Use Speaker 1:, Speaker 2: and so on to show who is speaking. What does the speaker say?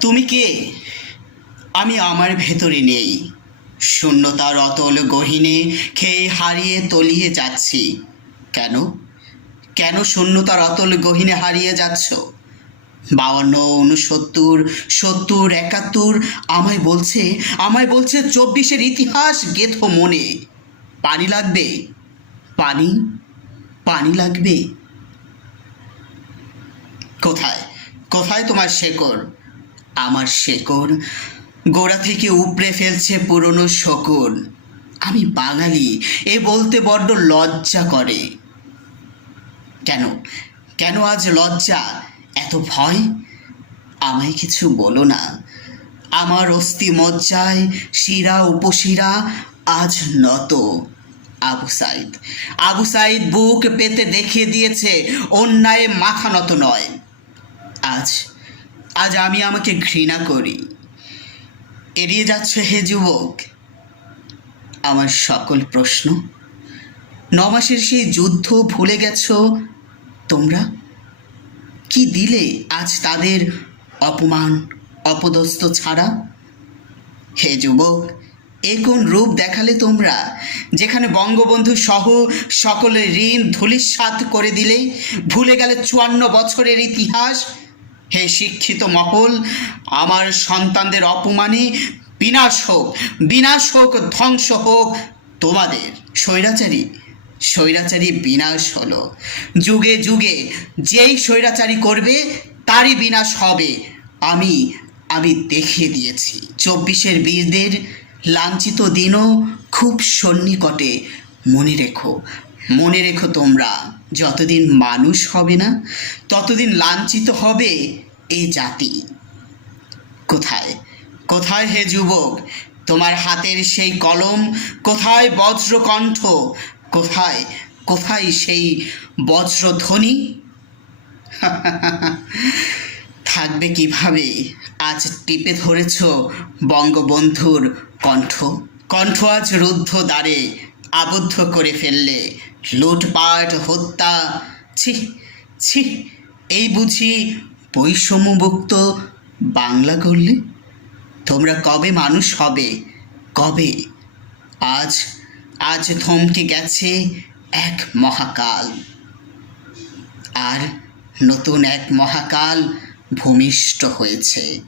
Speaker 1: তুমি কে? আমি আমার ভেতরে নেই। শূন্যতার অতল গহিনে খেয়ে হারিয়ে তলিয়ে যাচ্ছি। কেন? কেন শূন্যতার অতল গহিনে হারিয়ে যাচ্ছ? বাউন্ন উনসত্তর সত্তর, একাত্তর, আমায় বলছে আমায় বলছে চব্বিশের ইতিহাস গেথো মনে। পানি লাগবে? পানি? পানি লাগবে? কোথায়? কোথায় তোমার শেকড়? আমার শেকড়। গোড়া থেকে উপড়ে ফেলছে পুরনো শকুন। আমি বাঙালি, এ বলতে বড্ড লজ্জা করে। কেন? কেন আজ লজ্জা? এত ভয়? আমায় কিছু বলো না। আমার অস্থি মজ্জায় শিরা উপশিরা আজ নত। আবু সাইদ। আবু সাইদ বুক পেতে দেখিয়ে দিয়েছে, অন্যায় মাথা নত নয়। আজ আজ আমি আমাকে ঘৃণা করি। এড়িয়ে যাচ্ছে হে যুবক। আমার সকল প্রশ্ন। নমাসের সেই যুদ্ধ ভুলে গেছো তোমরা? কি দিলে আজ তাদের অপমান, অপদস্থ ছাড়া? হে যুবক, এ কোন রূপ দেখালে তোমরা? যেখানে বঙ্গবন্ধু সহ সকলের ঋণ ধূলিসাৎ করে দিলে, ভুলে গেলে চুয়ান্ন বছরের ইতিহাস হে শিক্ষিত মহল, আমার সন্তানদের অপমানে বিনাশ হোক বিনাশ হোক, ধ্বংস হোক তোমাদের। স্বৈরাচারী স্বৈরাচারী বিনাশ হলো। যুগে যুগে যেই স্বৈরাচারী করবে, তারই বিনাশ হবে। আমি আমি দেখিয়ে দিয়েছি। চব্বিশের বীরদের লাঞ্ছিত দিনও খুব সন্নিকটে। মনে রেখো মনে রেখো তোমরা, যতদিন মানুষ হবে না, ততদিন লাঞ্ছিত হবে এ জাতি। কোথায়? কোথায় হে যুবক? তোমার হাতের সেই কলম, কোথায় বজ্রকণ্ঠ? কোথায় কোথায় সেই বজ্রধ্বনি? থাকবে কীভাবে? আজ টিপে ধরেছ বঙ্গবন্ধুর কণ্ঠ। কণ্ঠ আজ রুদ্ধ দ্বারে আবদ্ধ করে ফেললে। লুটপাট, হত্যা, ছি ছি, এই বুঝি বৈষম্যভুক্ত বাংলা করলে? তোমরা কবে মানুষ হবে? কবে? আজ আজ থমকে গেছে এক মহাকাল। আর নতুন এক মহাকাল ভূমিষ্ঠ হয়েছে।